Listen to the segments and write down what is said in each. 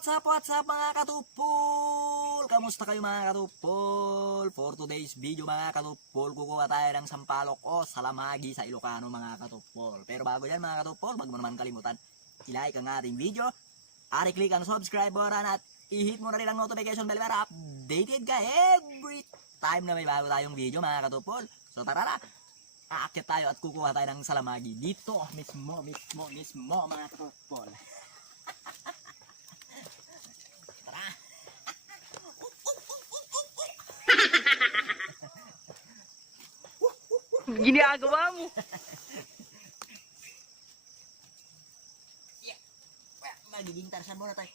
What's up mga katupol? Kamusta kayo mga katupol? For today's video mga katupol, kukuha tayo ng sampalok o salamagi sa Ilocano mga katupol. Pero bago yan mga katupol, wag mo naman kalimutan i-like ang ating video, i-click ang subscribe button at i-hit mo na rin ang notification bell para updated ka every time na may bago tayong video mga katupol. So tara na, aakyat tayo at kukuha tayo ng salamagi dito mismo mga katupol. Ginagawa mo. Magiging Tarzan muna tayo.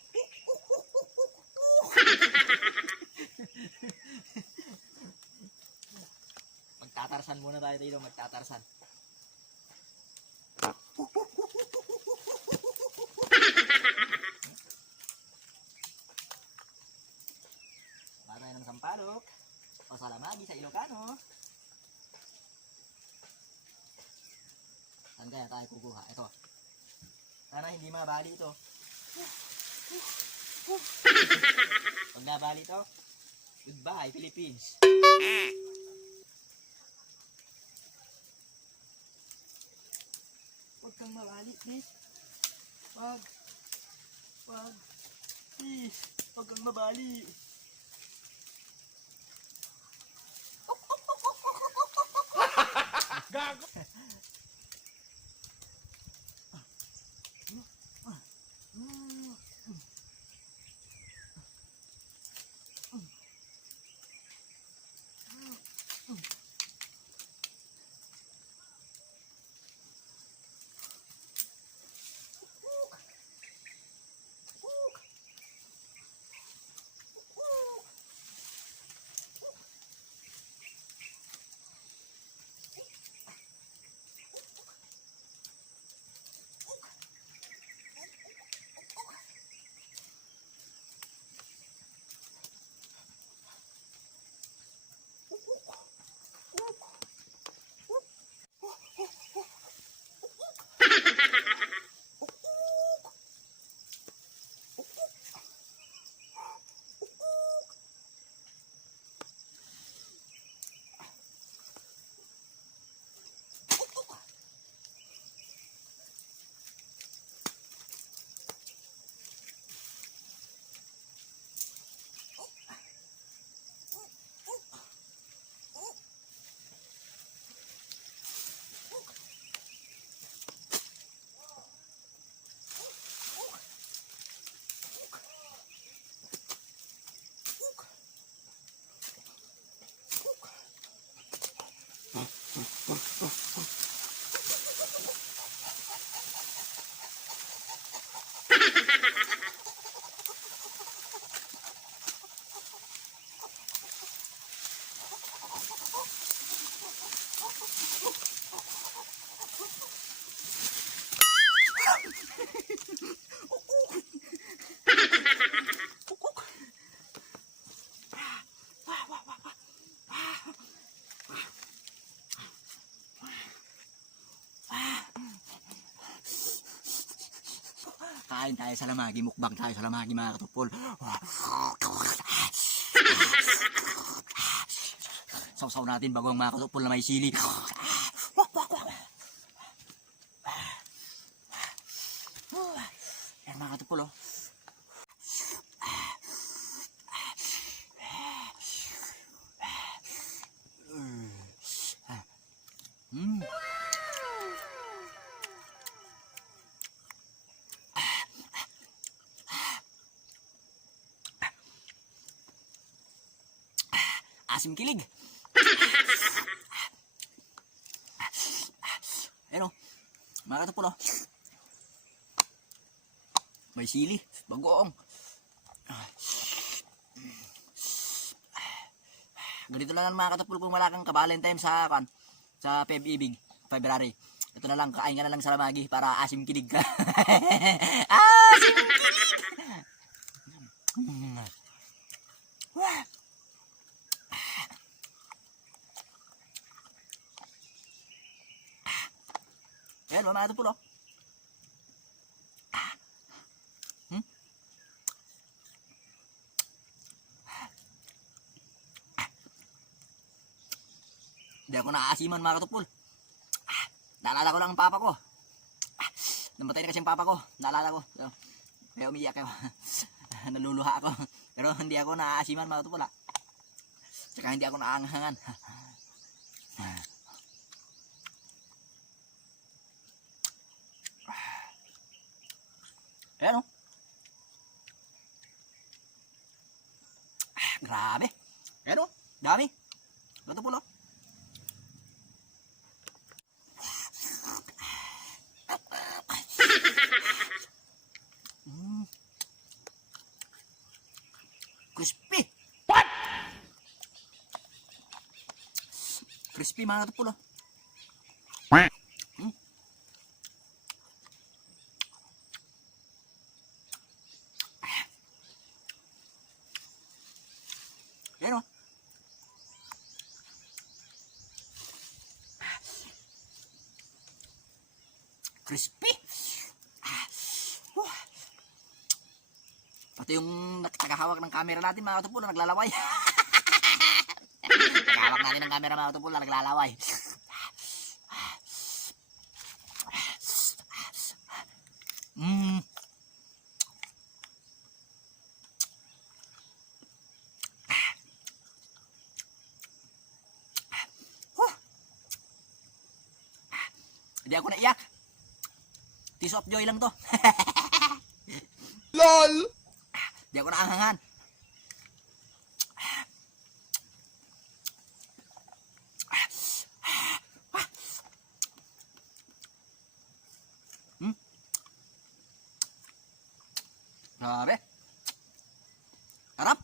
Magtatarsan muna tayo dito, magtatarsan. Baka tayo ng sampalok o salamagi sa Ilocano. Saan kaya tayo kukuha? Ito. Sana hindi mabali ito. Pag nabali ito, goodbye Philippines. Huwag kang mabali, please. Wag. Please. Huwag kang mabali. Gago. Kain tayo sa lamagi, mukbang tayo sa lamagi mga katupol. Sausaw natin bagong mga katupol na may sili. Yan mga katupol oh. Asim kilig. Pero, mga katupol oh. May sili, bagoong. Ganito na lang mga katupol kung wala kang ka-Valentine sa Peb-ibig, February. Ito na lang, kain ka na lang sa lamagi para asim kilig ka. Asim kilig! Ayan, mga katupol oh. Hindi ako naaasiman mga katupol. Naalala ko lang ang papa ko. Namatay na kasi ang papa ko. Naalala ko. So, kaya umiyak ako. Naluluha ako. Pero hindi ako naaasiman mga katupol. Tsaka hindi ako naanghangan. Ayan o. Grabe. Ayan o. Dami. Katupol o. Crispy. What? Crispy mga katupol oh. Yan oh. Crispy. Pati yung tagahawak ng camera natin mga katupol naglalaway. Tagahawak natin ng camera mga katupol naglalaway. Hindi ako naiyak. Tears of joy lang to. LOL! Hindi ako naanghangan. Grabe. Harap.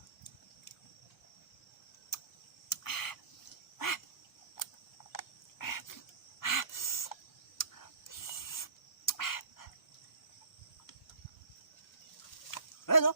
Ayan o.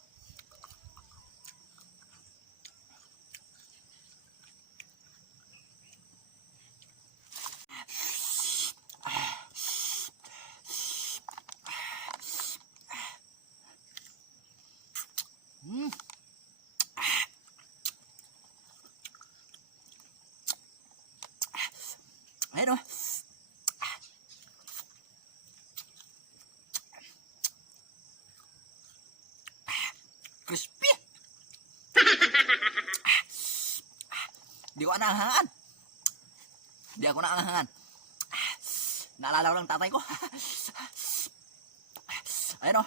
Ayan o. Crispy. Hindi ko naanghangan. Hindi ako naanghangan. Naalala ko lang tatay ko. Ayan o.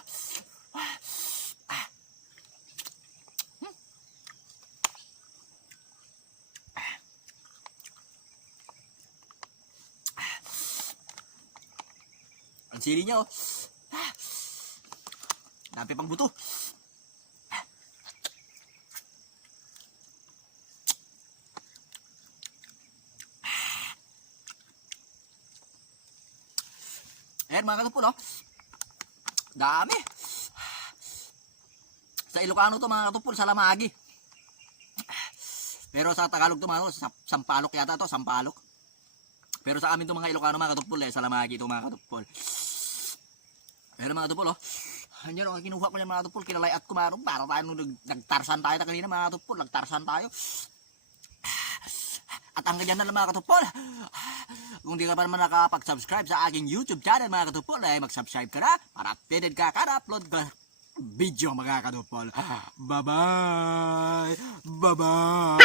Ang sili niya oh. Dami pang buto. Ayan mga katupol oh. Dami. Sa Ilocano to mga katupol, salamagi. Pero sa Tagalog to mga katupol, sampalok yata to, sampalok. Pero sa amin to mga Ilocano mga katupol, salamagi to mga katupol. Pero mga katupol oh. Andiyan oh, kinuha ko yan mga katupol, kinalayat ko mga katupol. Para tayo nung nagtarsan tayo kanina mga katupol, nagtarsan tayo. At hanggang dyan na lang mga katupol. Kung di ka pa naman nakapag-subscribe sa aking YouTube channel mga katupol, ay mag-subscribe ka na para updated ka kada upload ka video mga katupol. Bye-bye! Bye-bye!